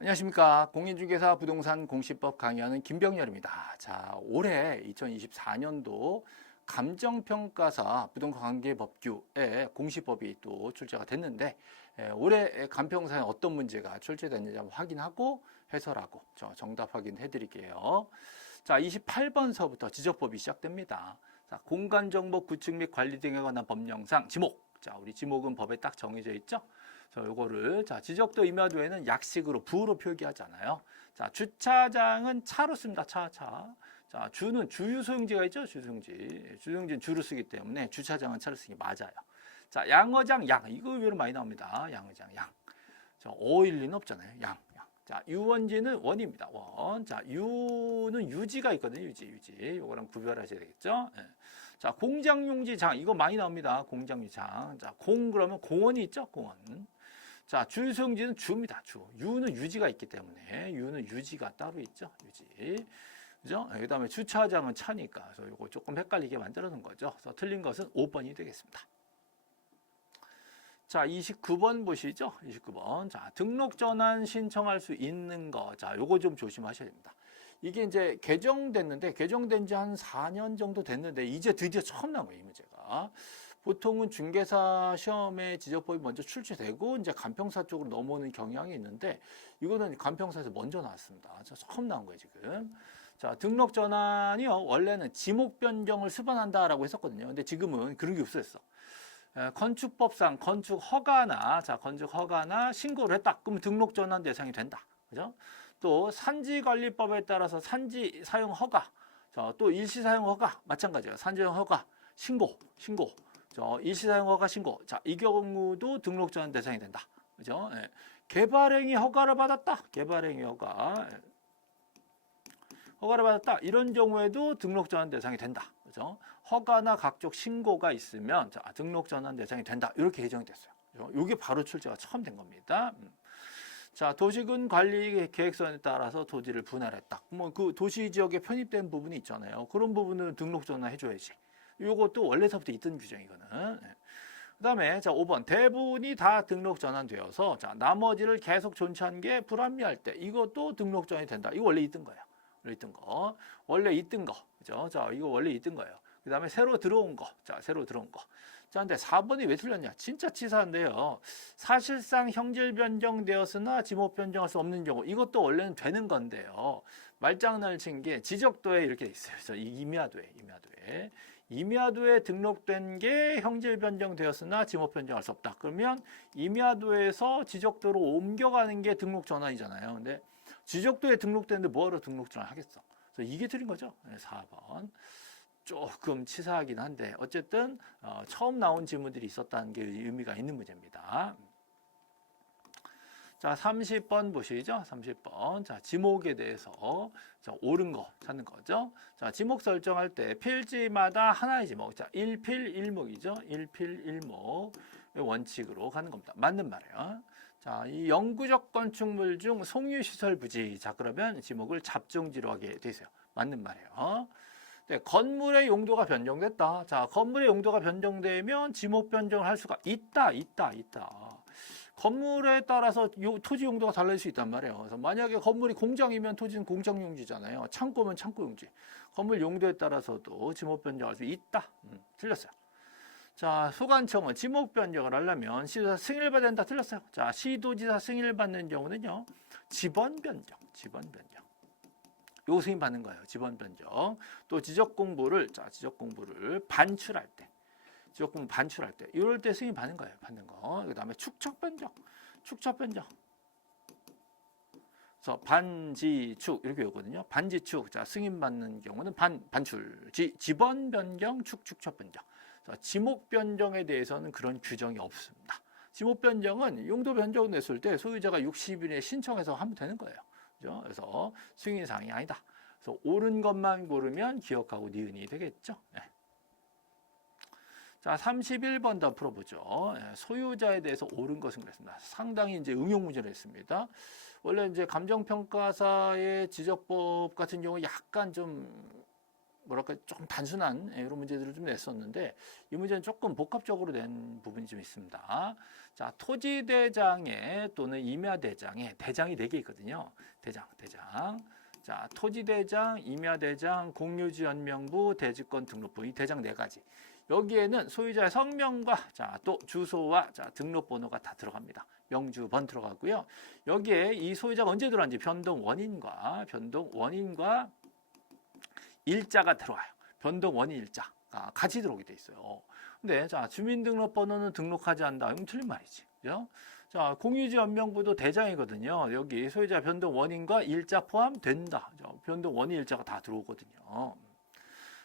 안녕하십니까. 공인중개사 부동산 공시법 강의하는 김병렬입니다. 자, 올해 2024년도 감정평가사 부동산관계법규에 공시법이 또 출제가 됐는데 올해 감평사에 어떤 문제가 출제됐는지 한번 확인하고 해설하고 정답 확인해 드릴게요. 자, 28번서부터 지적법이 시작됩니다. 자, 공간정보 구축 및 관리 등에 관한 법령상 지목. 자, 우리 지목은 법에 딱 정해져 있죠. 요거를 지적도 임야도에는 약식으로 부로 표기하잖아요. 자, 주차장은 차로 씁니다. 차. 자, 주는 주유소용지가 있죠. 주유소용지는 주로 쓰기 때문에 주차장은 차로 쓰기 맞아요. 자, 양어장 양 이거 의외로 많이 나옵니다. 양어장 양. 자, 어일 리는 없잖아요. 양. 자, 유원지는 원입니다. 원. 자, 유는 유지가 있거든요. 유지. 요거랑 구별하셔야 되겠죠. 네. 자, 공장용지 장 이거 많이 나옵니다. 공장용지 장. 자, 공 그러면 공원이 있죠. 공원. 자, 주유소용지는 주입니다. 주. 유는 유지가 있기 때문에 유는 유지가 따로 있죠. 유지. 그죠? 그다음에 주차장은 차니까. 그래서 이거 조금 헷갈리게 만들어 놓은 거죠. 그래서 틀린 것은 5번이 되겠습니다. 자, 29번 보시죠. 29번. 자, 등록 전환 신청할 수 있는 거. 자, 요거 좀 조심하셔야 됩니다. 이게 이제 개정됐는데 개정된 지 한 4년 정도 됐는데 이제 드디어 처음 나온 거예요, 이 문제가. 보통은 중개사 시험에 지적법이 먼저 출제되고 이제 간평사 쪽으로 넘어오는 경향이 있는데 이거는 간평사에서 먼저 나왔습니다. 처음 나온 거예요, 지금. 자, 등록 전환이요. 원래는 지목 변경을 수반한다라고 했었거든요. 근데 지금은 그런 게 없어졌어. 건축법상 건축 허가나 신고를 했다. 그러면 등록 전환 대상이 된다. 그죠? 또 산지관리법에 따라서 산지 사용 허가, 또 일시 사용 허가 마찬가지예요. 산지 사용 허가 신고. 일시 사용 허가 신고. 자, 이 경우도 등록 전환 대상이 된다. 그죠? 예. 개발행위 허가를 받았다. 개발행위 허가를 받았다. 이런 경우에도 등록 전환 대상이 된다. 그죠? 허가나 각종 신고가 있으면 등록 전환 대상이 된다. 이렇게 개정이 됐어요. 이게 바로 출제가 처음 된 겁니다. 자, 도시군 관리 계획서에 따라서 토지를 분할했다. 뭐 그 도시 지역에 편입된 부분이 있잖아요. 그런 부분은 등록 전환 해줘야지. 이것도 원래서부터 있던 규정이거든. 그다음에 5번 대부분이 다 등록 전환되어서 나머지를 계속 존치한 게 불합리할 때 이것도 등록 전환이 된다. 이거 원래 있던 거예요. 원래 있던 거. 그죠? 자, 이거 원래 있던 거예요. 그다음에 새로 들어온 거. 자, 근데 4번이 왜 틀렸냐? 진짜 치사한데요. 사실상 형질 변경되었으나 지목 변경할 수 없는 경우. 이것도 원래는 되는 건데요. 말장난을 친 게 지적도에 이렇게 돼 있어요. 그래서 임야도에 등록된 게 형질 변경되었으나 지목 변경할 수 없다. 그러면 임야도에서 지적도로 옮겨가는 게 등록 전환이잖아요. 근데 지적도에 등록되는데 뭐하러 등록 전환 하겠어? 그래서 이게 틀린 거죠. 4번. 조금 치사하긴 한데 어쨌든 처음 나온 질문들이 있었다는 게 의미가 있는 문제입니다. 자, 30번 보시죠. 30번. 자, 지목에 대해서 옳은 거 찾는 거죠. 자, 지목 설정할 때 필지마다 하나의 지목. 자, 1필 1목이죠. 1필 1목 원칙으로 가는 겁니다. 맞는 말이에요. 자, 이 영구적 건축물 중 송유시설 부지. 자, 그러면 지목을 잡종지로 하게 돼 있어요. 맞는 말이에요. 네, 건물의 용도가 변경됐다. 자, 건물의 용도가 변경되면 지목 변경을 할 수가 있다. 건물에 따라서 토지 용도가 달라질 수 있단 말이에요. 그래서 만약에 건물이 공장이면 토지는 공장 용지잖아요. 창고면 창고 용지. 건물 용도에 따라서도 지목 변경할 수 있다. 틀렸어요. 자, 소관청은 지목 변경을 하려면 시도지사 승인을 받아야 된다. 틀렸어요. 자, 시도지사 승인을 받는 경우는요. 지번 변경. 요 승인 받는 거예요. 지번 변경. 또 지적 공부를 반출할 때. 이럴 때 승인 받는 거예요. 그다음에 축척 변경. 그래서 반지축 이렇게 오거든요. 반지축. 자, 승인 받는 경우는 반출. 지번 변경, 축척 변경. 그래서 지목 변경에 대해서는 그런 규정이 없습니다. 지목 변경은 용도 변경 냈을 때 소유자가 60일에 신청해서 하면 되는 거예요. 그죠? 그래서 승인 사항이 아니다. 그래서 옳은 것만 고르면 기억하고 니은이 되겠죠. 네. 자, 31번 더 풀어보죠. 소유자에 대해서 옳은 것은 그랬습니다. 상당히 이제 응용 문제를 했습니다. 원래 이제 감정평가사의 지적법 같은 경우 약간 좀 뭐랄까 조금 단순한 이런 문제들을 좀 냈었는데 이 문제는 조금 복합적으로 낸 부분이 좀 있습니다. 자, 토지대장에 또는 임야대장에 대장이 4개 있거든요. 대장. 자, 토지대장, 임야대장, 공유지연명부, 대지권 등록부 이 대장 4가지. 여기에는 소유자의 성명과 자, 또 주소와 자, 등록번호가 다 들어갑니다. 명주번 들어가고요. 여기에 이 소유자가 언제 들어왔는지 변동 원인과 일자가 들어와요. 변동 원인 일자가 같이 들어오게 돼 있어요. 근데 자, 주민등록번호는 등록하지 않는다. 이건 틀린 말이지. 그죠? 자, 공유지 연명부도 대장이거든요. 여기 소유자 변동 원인과 일자 포함된다. 변동 원인 일자가 다 들어오거든요.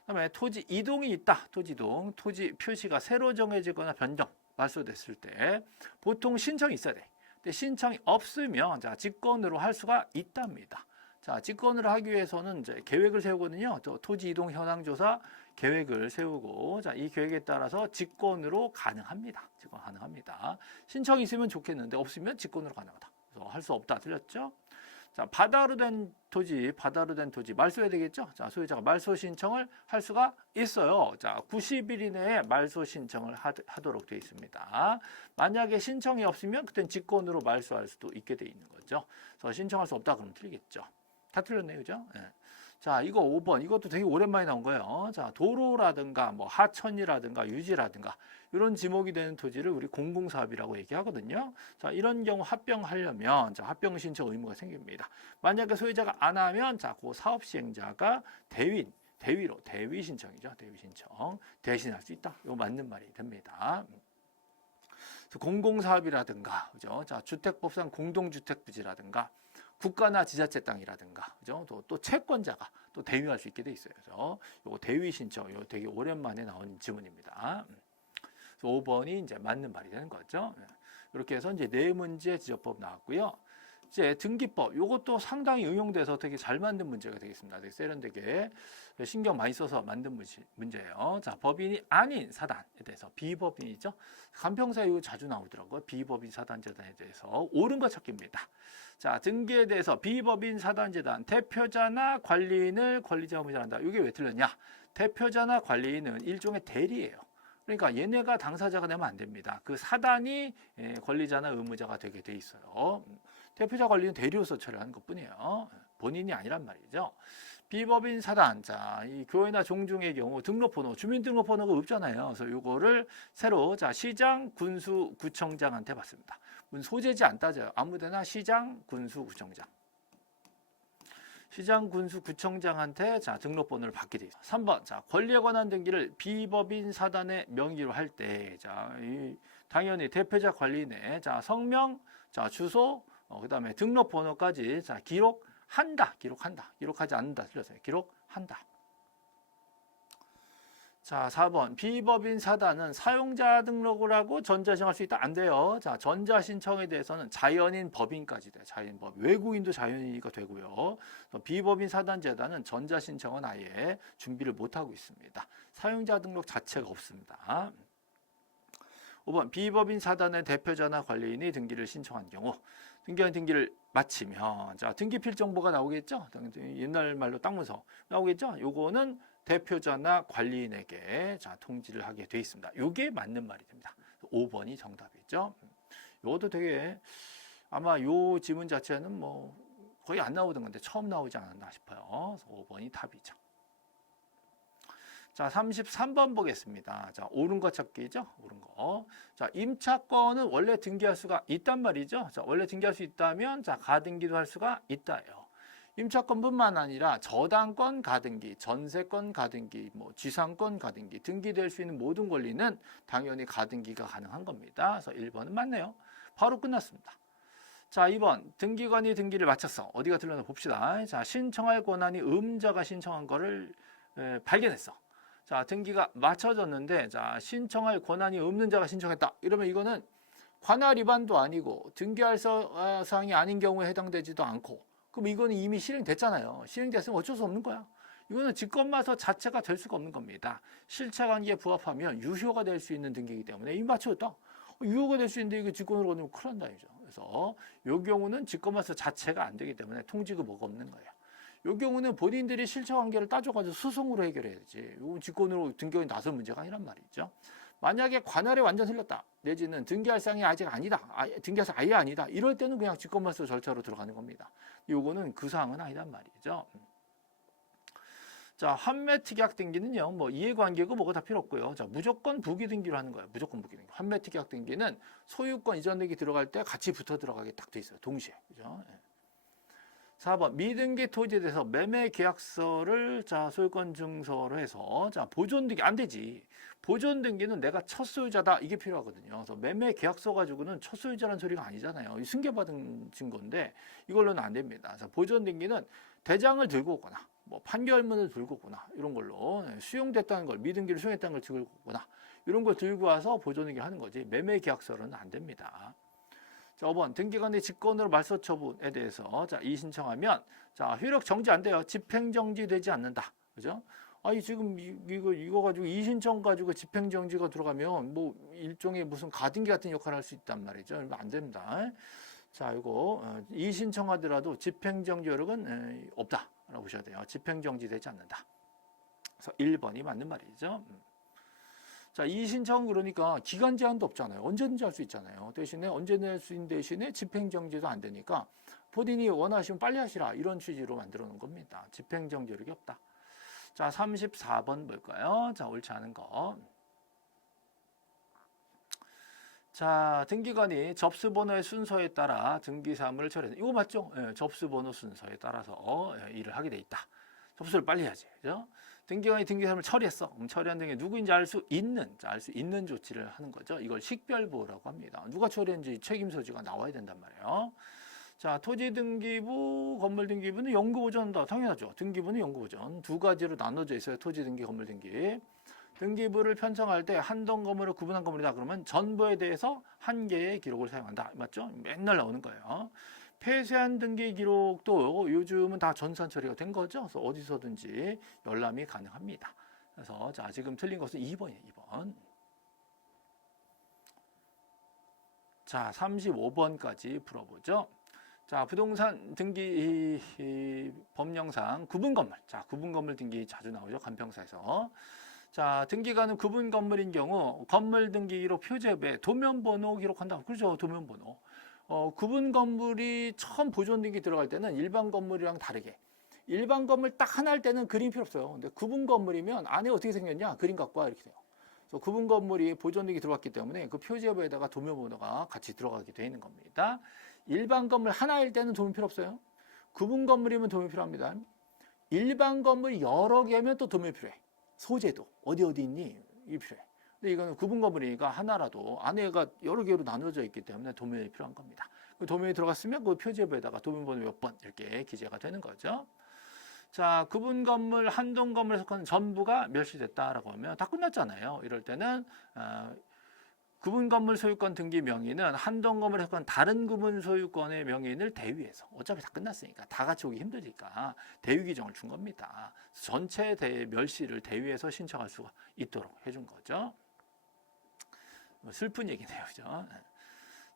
그다음에 토지 이동이 있다. 토지 이동, 토지 표시가 새로 정해지거나 변경, 말소됐을 때 보통 신청이 있어야 돼. 근데 신청이 없으면 자, 직권으로 할 수가 있답니다. 자, 직권을 하기 위해서는 이제 계획을 세우거든요. 또 토지 이동 현황 조사 계획을 세우고 자, 이 계획에 따라서 직권으로 가능합니다. 직권 가능합니다. 신청이 있으면 좋겠는데 없으면 직권으로 가능하다. 그래서 할 수 없다. 틀렸죠? 자, 바다로 된 토지 말소해야 되겠죠? 자, 소유자가 말소 신청을 할 수가 있어요. 자, 90일 이내에 말소 신청을 하도록 되어 있습니다. 만약에 신청이 없으면 그땐 직권으로 말소할 수도 있게 되어 있는 거죠. 그래서 신청할 수 없다 그러면 틀리겠죠. 다 틀렸네요. 그죠? 네. 자, 이거 5번. 이것도 되게 오랜만에 나온 거예요. 자, 도로라든가 뭐 하천이라든가 유지라든가 이런 지목이 되는 토지를 우리 공공사업이라고 얘기하거든요. 자, 이런 경우 합병하려면 자, 합병 신청 의무가 생깁니다. 만약에 소유자가 안 하면 자, 그 사업 시행자가 대위 신청이죠. 대위 신청. 대신할 수 있다. 이거 맞는 말이 됩니다. 공공사업이라든가 그죠? 자, 주택법상 공동주택 부지라든가 국가나 지자체 땅이라든가 그죠? 또 채권자가 또 대위할 수 있게 돼 있어요. 그래서 요거 대위 신청 이거 되게 오랜만에 나온 지문입니다. 그래서 5번이 이제 맞는 말이 되는 거죠. 이렇게 해서 이제 4문제 지적법 나왔고요. 이제 등기법 요것도 상당히 응용돼서 되게 잘 만든 문제가 되겠습니다. 되게 세련되게 신경 많이 써서 만든 문제예요. 자, 법인이 아닌 사단에 대해서 비법인이죠. 간평사에 이거 자주 나오더라고요. 비법인 사단재단에 대해서 옳은 거 찾기입니다. 자, 등기에 대해서 비법인 사단재단 대표자나 관리인을 권리자 의무자한다. 이게 왜 틀렸냐? 대표자나 관리인은 일종의 대리예요. 그러니까 얘네가 당사자가 되면 안 됩니다. 그 사단이 권리자나 의무자가 되게 돼 있어요. 대표자 관리는 대리로서 처리하는 것뿐이에요. 본인이 아니란 말이죠. 비법인 사단, 자, 이 교회나 종중의 경우 등록번호, 주민등록번호가 없잖아요. 그래서 이거를 새로 자, 시장, 군수, 구청장한테 받습니다. 소재지 안 따져요. 아무데나 시장, 군수, 구청장. 시장, 군수, 구청장한테 자, 등록번호를 받게 돼 있어요. 3번, 자, 권리에 관한 등기를 비법인 사단의 명의로 할 때, 자, 당연히 대표자 관리인의 자, 성명, 자, 주소, 그다음에 등록번호까지 자, 기록한다. 기록하지 않는다. 틀렸어요. 기록한다. 자, 4번. 비법인 사단은 사용자 등록을 하고 전자신청할 수 있다. 안 돼요. 자, 전자신청에 대해서는 자연인 법인까지 돼요. 자연인 법. 외국인도 자연인이가 되고요. 비법인 사단재단은 전자신청은 아예 준비를 못하고 있습니다. 사용자 등록 자체가 없습니다. 5번. 비법인 사단의 대표자나 관리인이 등기를 신청한 경우 등기한 등기를 마치면 자, 등기필 정보가 나오겠죠? 옛날 말로 땅문서 나오겠죠? 요거는 대표자나 관리인에게 자, 통지를 하게 돼 있습니다. 이게 맞는 말이 됩니다. 5번이 정답이죠. 이것도 되게 아마 요 지문 자체는 뭐 거의 안 나오던 건데 처음 나오지 않았나 싶어요. 그래서 5번이 답이죠. 자, 33번 보겠습니다. 자, 옳은 거 찾기죠. 옳은 거. 자, 임차권은 원래 등기할 수가 있단 말이죠. 자, 원래 등기할 수 있다면 자, 가등기도 할 수가 있다요. 임차권뿐만 아니라 저당권 가등기, 전세권 가등기, 뭐 지상권 가등기, 등기될 수 있는 모든 권리는 당연히 가등기가 가능한 겁니다. 그래서 1번은 맞네요. 바로 끝났습니다. 자, 2번 등기관이 등기를 마쳤어. 어디가 틀렸나 봅시다. 자, 신청할 권한이 음자가 신청한 거를 발견했어. 자, 등기가 마쳐졌는데 자, 신청할 권한이 없는 자가 신청했다. 이러면 이거는 관할 위반도 아니고 등기할 사항이 아닌 경우에 해당되지도 않고 그럼 이거는 이미 실행됐잖아요. 실행됐으면 어쩔 수 없는 거야. 이거는 직권마서 자체가 될 수가 없는 겁니다. 실체관계에 부합하면 유효가 될 수 있는 등기이기 때문에 이미 마쳤다. 유효가 될 수 있는데 이거 직권으로 거두면 큰일 난다. 그래서 이 경우는 직권마서 자체가 안 되기 때문에 통지가 뭐가 없는 거예요. 이 경우는 본인들이 실체 관계를 따져가지고 소송으로 해결해야지. 이건 직권으로 등기관이 나설 문제가 아니란 말이죠. 만약에 관할이 완전 틀렸다. 내지는 등기할 사항이 아직 아니다. 등기할 사항이 아예 아니다. 이럴 때는 그냥 직권말소 절차로 들어가는 겁니다. 요거는 그 사항은 아니란 말이죠. 자, 환매특약 등기는요, 뭐 이해관계고 뭐가 다 필요 없고요. 자, 무조건 부기 등기로 하는 거예요. 무조건 부기 등기. 환매특약 등기는 소유권 이전 등기 들어갈 때 같이 붙어 들어가게 딱 돼 있어요. 동시에. 그죠? 4번 미등기 토지에 대해서 매매 계약서를 자 소유권 증서로 해서 자 보존 등기 안 되지. 보존 등기는 내가 첫 소유자다 이게 필요하거든요. 그래서 매매 계약서 가지고는 첫 소유자라는 소리가 아니잖아요. 승계받은 증거인데 이걸로는 안 됩니다. 그래서 보존 등기는 대장을 들고 오거나 뭐 판결문을 들고 오거나 이런 걸로 수용됐다는 걸 미등기를 수용했다는 걸 들고 오거나 이런 걸 들고 와서 보존 등기를 하는 거지 매매 계약서로는 안 됩니다. 자, 5번 등기관의 직권으로 말소 처분에 대해서 자, 이의신청하면 자, 효력 정지 안 돼요. 집행정지 되지 않는다. 그죠? 아니 지금 이거 가지고 이의신청 가지고 집행정지가 들어가면 뭐 일종의 무슨 가등기 같은 역할을 할 수 있단 말이죠. 안 됩니다. 자, 이거 이의신청하더라도 집행정지 효력은 없다라고 보셔야 돼요. 집행정지 되지 않는다. 그래서 1번이 맞는 말이죠. 자, 이의신청 그러니까 기간 제한도 없잖아요. 언제든지 할 수 있잖아요. 대신에 언제 낼 수 있는 대신에 집행정지도 안 되니까 본인이 원하시면 빨리 하시라 이런 취지로 만들어 놓은 겁니다. 집행정지력이 없다. 자, 34번 볼까요? 자, 옳지 않은 거. 자, 등기관이 접수번호의 순서에 따라 등기사무를 처리한다. 이거 맞죠? 예, 접수번호 순서에 따라서 일을 하게 돼 있다. 접수를 빨리 해야지. 그죠? 등기관이 등기사무를 처리했어. 처리한 등기 누구인지 알 수 있는 조치를 하는 거죠. 이걸 식별보호라고 합니다. 누가 처리했는지 책임 소지가 나와야 된단 말이에요. 자, 토지등기부, 건물등기부는 연구보전한다. 당연하죠. 등기부는 연구보전. 두 가지로 나눠져 있어요. 토지등기, 건물등기. 등기부를 편성할 때 한동 건물을 구분한 건물이다. 그러면 전부에 대해서 한 개의 기록을 사용한다. 맞죠? 맨날 나오는 거예요. 폐쇄한 등기 기록도 요즘은 다 전산 처리가 된 거죠. 그래서 어디서든지 열람이 가능합니다. 그래서 자, 지금 틀린 것은 2번이에요. 2번. 자, 35번까지 풀어보죠. 자, 부동산 등기 법령상 구분 건물. 자, 구분 건물 등기 자주 나오죠. 간평사에서. 자, 등기관은 구분 건물인 경우 건물 등기 기록 표제부에 도면번호 기록한다. 그렇죠. 도면번호. 구분 건물이 처음 보존 등기 들어갈 때는 일반 건물이랑 다르게 일반 건물 딱 하나 할 때는 그림 필요 없어요. 근데 구분 건물이면 안에 어떻게 생겼냐? 그림 갖고 와 이렇게 돼요. 그래서 구분 건물이 보존 등기 들어갔기 때문에 그 표제부에다가 도면번호가 같이 들어가게 되어 있는 겁니다. 일반 건물 하나일 때는 도면 필요 없어요. 구분 건물이면 도면 필요합니다. 일반 건물 여러 개면 또 도면 필요해. 소재도 어디 있니? 이게 필요해. 근데 이거는 구분 건물이니까 하나라도 안에가 여러 개로 나눠져 있기 때문에 도면이 필요한 겁니다. 그 도면이 들어갔으면 그 표제부에다가 도면번호 몇 번 이렇게 기재가 되는 거죠. 자, 구분 건물, 한동 건물에 속하는 전부가 멸시됐다라고 하면 다 끝났잖아요. 이럴 때는 구분 건물 소유권 등기 명의는 한동 건물에 속한 다른 구분 소유권의 명의인을 대위해서 어차피 다 끝났으니까 다 같이 오기 힘드니까 대위 규정을 준 겁니다. 전체 멸시를 대위해서 신청할 수가 있도록 해준 거죠. 슬픈 얘기네요. 그죠?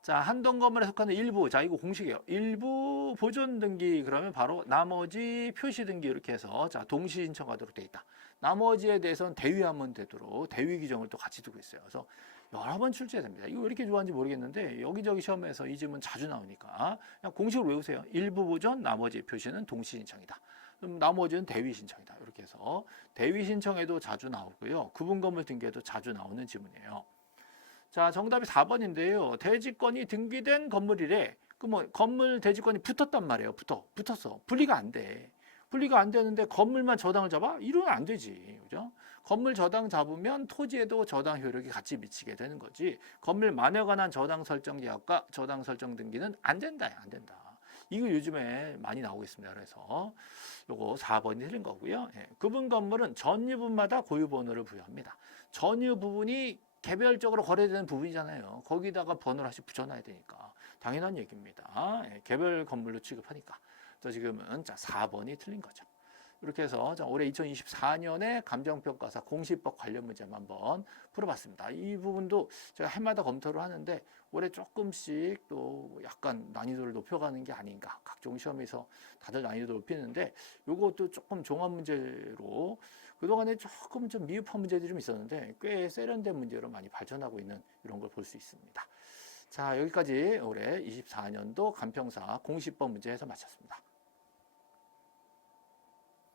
자, 한동 건물에 속하는 일부, 자, 이거 공식이에요. 일부 보존 등기, 그러면 바로 나머지 표시 등기 이렇게 해서, 자, 동시 신청하도록 돼 있다. 나머지에 대해서는 대위하면 되도록 대위 규정을 또 같이 두고 있어요. 그래서 여러 번 출제해야 됩니다. 이거 왜 이렇게 좋아하는지 모르겠는데, 여기저기 시험에서 이 질문 자주 나오니까, 그냥 공식으로 외우세요. 일부 보존, 나머지 표시는 동시 신청이다. 그럼 나머지는 대위 신청이다. 이렇게 해서, 대위 신청에도 자주 나오고요. 구분 건물 등기에도 자주 나오는 지문이에요. 자, 정답이 4번인데요. 대지권이 등기된 건물이래. 그 뭐 건물 대지권이 붙었단 말이에요. 붙었어. 분리가 안 돼. 분리가 안 되는데 건물만 저당을 잡아? 이러면 안 되지. 그죠? 건물 저당 잡으면 토지에도 저당 효력이 같이 미치게 되는 거지. 건물 만에 관한 저당 설정 계약과 저당 설정 등기는 안 된다. 안 된다. 이거 요즘에 많이 나오고 있습니다. 그래서 요거 4번이 틀린 거고요. 예. 구분 건물은 전유 부분마다 고유 번호를 부여합니다. 전유 부분이 개별적으로 거래되는 부분이잖아요. 거기다가 번호를 하나씩 붙여놔야 되니까 당연한 얘기입니다. 예, 개별 건물로 취급하니까. 또 지금은 자 4번이 틀린 거죠. 이렇게 해서 자, 올해 2024년에 감정평가사 공시법 관련 문제만 한번 풀어봤습니다. 이 부분도 제가 해마다 검토를 하는데 올해 조금씩 또 약간 난이도를 높여가는 게 아닌가. 각종 시험에서 다들 난이도 높이는데 요것도 조금 종합 문제로 그동안에 조금 좀 미흡한 문제들이 좀 있었는데 꽤 세련된 문제로 많이 발전하고 있는 이런 걸 볼 수 있습니다. 자, 여기까지 올해 24년도 간평사 공시법 문제 해서 마쳤습니다.